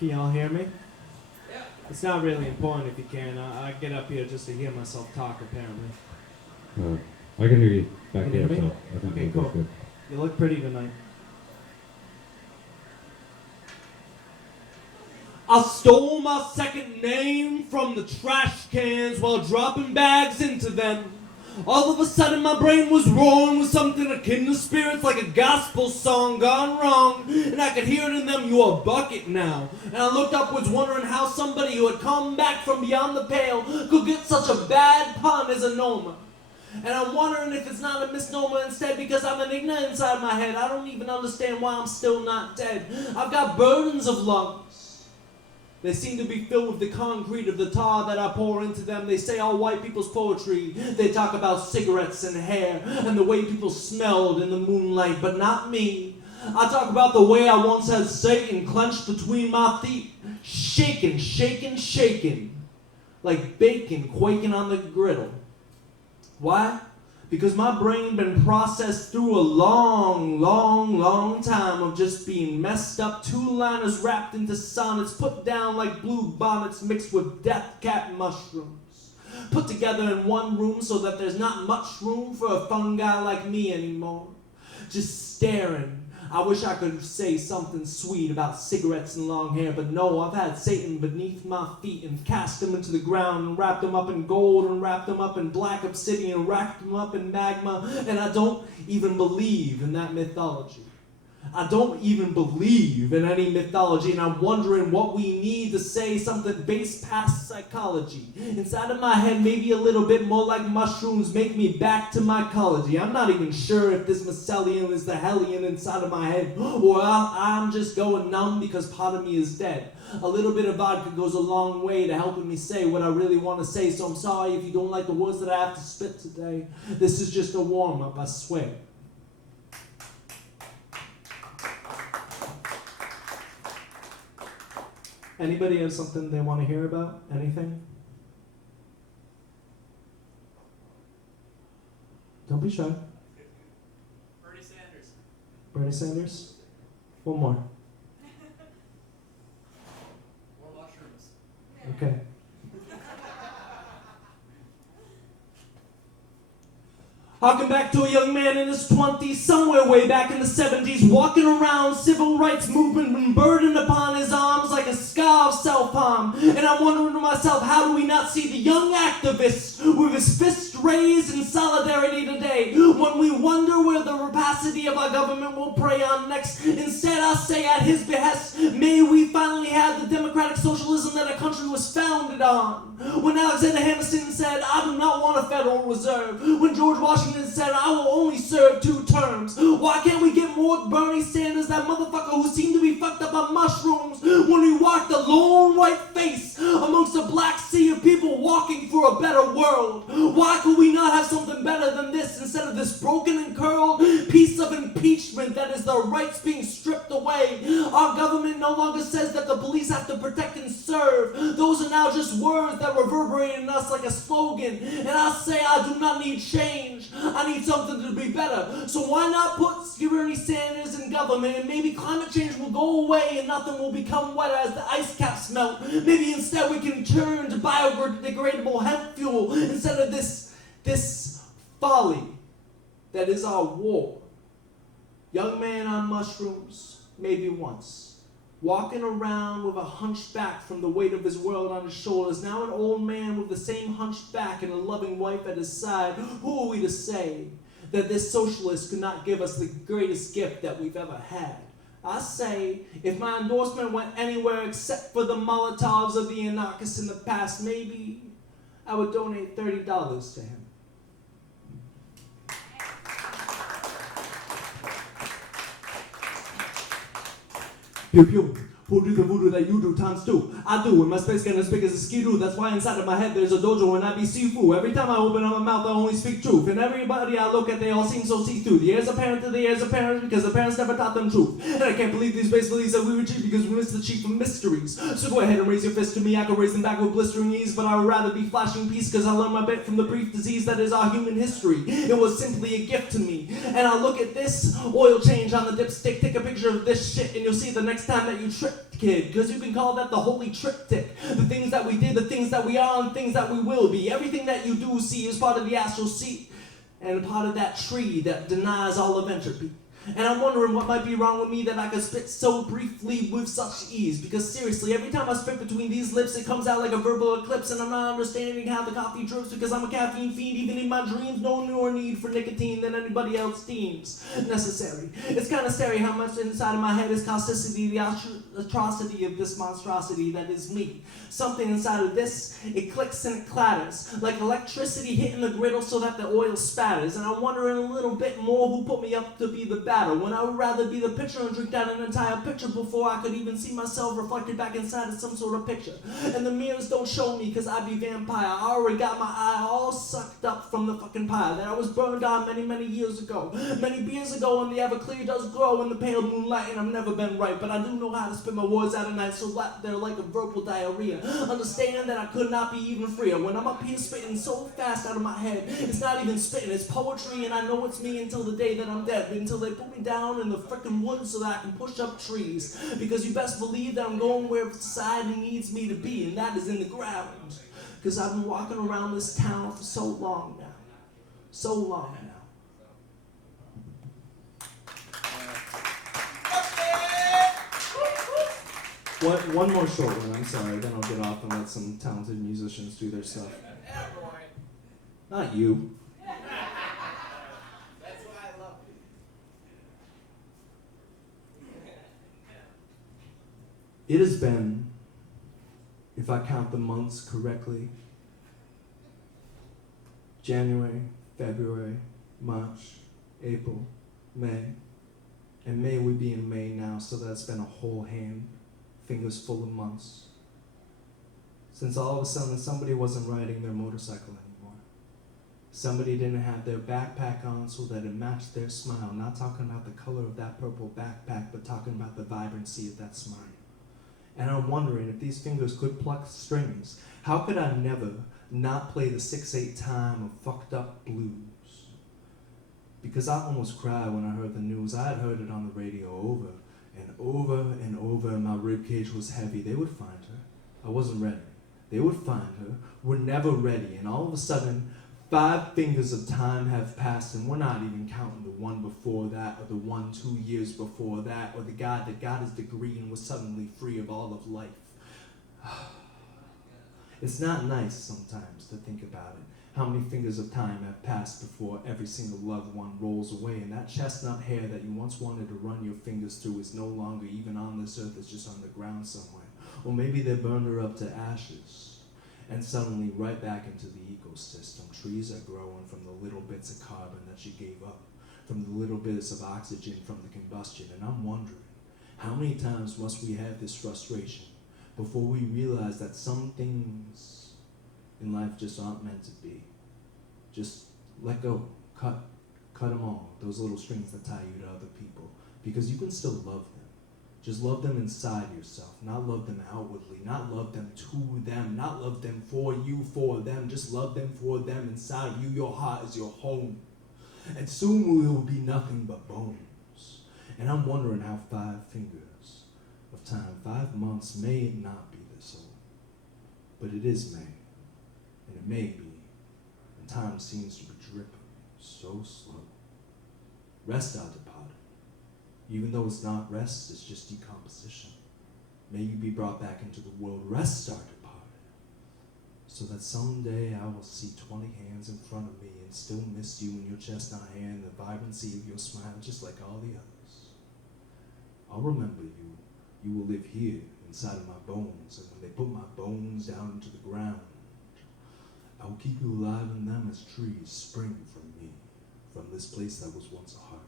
Can y'all hear me? Yeah. It's not really important if you can. I get up here just to hear myself talk, apparently. I can hear you back Can there, you hear me? so I think Okay, that's cool. good. You look pretty tonight. I stole my second name from the trash cans while dropping bags into them. All of a sudden my brain was roaring with something akin to spirits, like a gospel song gone wrong, and I could hear it in them, "You a bucket now." And I looked upwards wondering how somebody who had come back from beyond the pale could get such a bad pun as a Noma. And I'm wondering if it's not a misnomer instead, because I'm an ignorant inside my head. I don't even understand why I'm still not dead. I've got burdens of lungs. They seem to be filled with the concrete of the tar that I pour into them. They say all white people's poetry. They talk about cigarettes and hair and the way people smelled in the moonlight, but not me. I talk about the way I once had Satan clenched between my feet, shaking, shaking, shaking, like bacon quaking on the griddle. Why? Because my brain been processed through a long, long, long time of just being messed up, two-liners wrapped into sonnets, put down like blue bonnets mixed with death cat mushrooms, put together in one room so that there's not much room for a fun guy like me anymore. Just staring. I wish I could say something sweet about cigarettes and long hair, but no, I've had Satan beneath my feet and cast him into the ground and wrapped him up in gold and wrapped him up in black obsidian and wrapped him up in magma, and I don't even believe in that mythology. I don't even believe in any mythology, and I'm wondering what we need to say something based past psychology. Inside of my head, maybe a little bit more like mushrooms make me back to mycology. I'm not even sure if this mycelium is the hellion inside of my head, or I'm just going numb because part of me is dead. A little bit of vodka goes a long way to helping me say what I really want to say, so I'm sorry if you don't like the words that I have to spit today. This is just a warm-up, I swear. Anybody have something they want to hear about? Anything? Don't be shy. Bernie Sanders. Bernie Sanders? One more. More mushrooms. Okay. Harken back to a young man in his 20s, somewhere way back in the 70s, walking around, civil rights movement and burdened upon his arms like a scar of self-harm. And I'm wondering to myself, how do we not see the young activist with his fist raised in solidarity today, when we wonder where the rapacity of our government will prey on next? Instead, I say at his behest, may we finally have the democratic socialism that our country was founded on. When Alexander Hamilton said, "I do not want a Federal Reserve." When George Washington said, "I will only serve 2 terms." Why can't we get more Bernie Sanders, that motherfucker who seemed to be fucked up on mushrooms, when he walked a lone white face amongst a black sea of people walking for a better world? Why could we not have something better than this instead of this broken and curled piece of impeachment that is the rights being stripped away? Our government no longer says that the police have to protect and serve. Those are now just words that reverberate in us like a slogan. And I say I do not need change. I need something to be better. So why not put Bernie Sanders in government, and maybe climate change will go away and nothing will become wetter as the ice caps melt. Maybe instead we can turn to biodegradable hemp fuel instead of this folly that is our war. Young man on mushrooms, maybe once. Walking around with a hunchback from the weight of his world on his shoulders. Now an old man with the same hunchback and a loving wife at his side. Who are we to say that this socialist could not give us the greatest gift that we've ever had? I say, if my endorsement went anywhere except for the Molotovs of the anarchists in the past, maybe I would donate $30 to him. Pew pew. Who do the voodoo that you do times 2? I do, and my space getting as big as a skidoo. That's why inside of my head there's a dojo and I be Sifu. Every time I open up my mouth I only speak truth. And everybody I look at, they all seem so see-through. The heirs apparent to the heirs apparent because the parents never taught them truth. And I can't believe these base beliefs that we were cheap because we missed the chief of mysteries. So go ahead and raise your fist to me, I can raise them back with blistering ease. But I would rather be flashing peace because I learned my bit from the brief disease that is our human history. It was simply a gift to me. And I look at this oil change on the dipstick, take a picture of this shit, and you'll see the next time that you trip kid, because you can call that the holy triptych. The things that we did, the things that we are, and things that we will be. Everything that you do see is part of the astral sea, and part of that tree that denies all of entropy. And I'm wondering what might be wrong with me that I can spit so briefly with such ease. Because seriously, every time I spit between these lips, it comes out like a verbal eclipse, and I'm not understanding how the coffee drips because I'm a caffeine fiend. Even in my dreams, no more need for nicotine than anybody else deems necessary. It's kind of scary how much inside of my head is causticity, the atrocity of this monstrosity that is me. Something inside of this, it clicks and it clatters, like electricity hitting the griddle so that the oil spatters. And I'm wondering a little bit more who put me up to be the battle, when I would rather be the pitcher and drink down an entire pitcher before I could even see myself reflected back inside of some sort of picture. And the mirrors don't show me because I be vampire. I already got my eye all sucked up from the fucking pie that I was burned on many, many years ago. Many beers ago, and the Everclear does grow in the pale moonlight, and I've never been right, but I do know how to spit my words out at night, so they're like a verbal diarrhea. Understand that I could not be even freer when I'm up here spitting so fast out of my head. It's not even spitting, it's poetry, and I know it's me until the day that I'm dead, until they put me down in the frickin' woods so that I can push up trees. Because you best believe that I'm going where society needs me to be, and that is in the ground. Because I've been walking around this town for so long now. So long now. One more short one, I'm sorry, then I'll get off and let some talented musicians do their stuff. Not you. That's why I love you. It has been, if I count the months correctly, January, February, March, April, May. And May we be in May now, so that's been a whole hand, fingers full of months. Since all of a sudden somebody wasn't riding their motorcycle anymore. Somebody didn't have their backpack on so that it matched their smile. Not talking about the color of that purple backpack, but talking about the vibrancy of that smile. And I'm wondering if these fingers could pluck strings, how could I never not play the 6/8 time of fucked up blues? Because I almost cried when I heard the news. I had heard it on the radio over and over and over, and my ribcage was heavy. They would find her. I wasn't ready. They would find her. We're never ready. And all of a sudden, 5 fingers of time have passed, and we're not even counting the one before that, or the one 2 years before that, or the guy that got his degree and was suddenly free of all of life. It's not nice sometimes to think about it. How many fingers of time have passed before every single loved one rolls away, and that chestnut hair that you once wanted to run your fingers through is no longer even on this earth, it's just on the ground somewhere. Or maybe they burned her up to ashes, and suddenly right back into the ecosystem. Trees are growing from the little bits of carbon that she gave up, from the little bits of oxygen from the combustion. And I'm wondering, how many times must we have this frustration before we realize that some things in life just aren't meant to be? Just let go, cut them all, those little strings that tie you to other people, because you can still love them. Just love them inside yourself, not love them outwardly, not love them to them, not love them for you, for them, just love them for them inside of you. Your heart is your home. And soon we will be nothing but bones. And I'm wondering how 5 fingers of time, 5 months may not be this old, but it is May, and it may be, and time seems to be dripping so slow. Rest our departed. Even though it's not rest, it's just decomposition. May you be brought back into the world. Rest our departed, so that someday I will see 20 hands in front of me and still miss you and your chestnut hair and the vibrancy of your smile, just like all the others. I'll remember you. You will live here inside of my bones, and when they put my bones down into the ground, I will keep you alive in them as trees spring from me, from this place that was once a heart.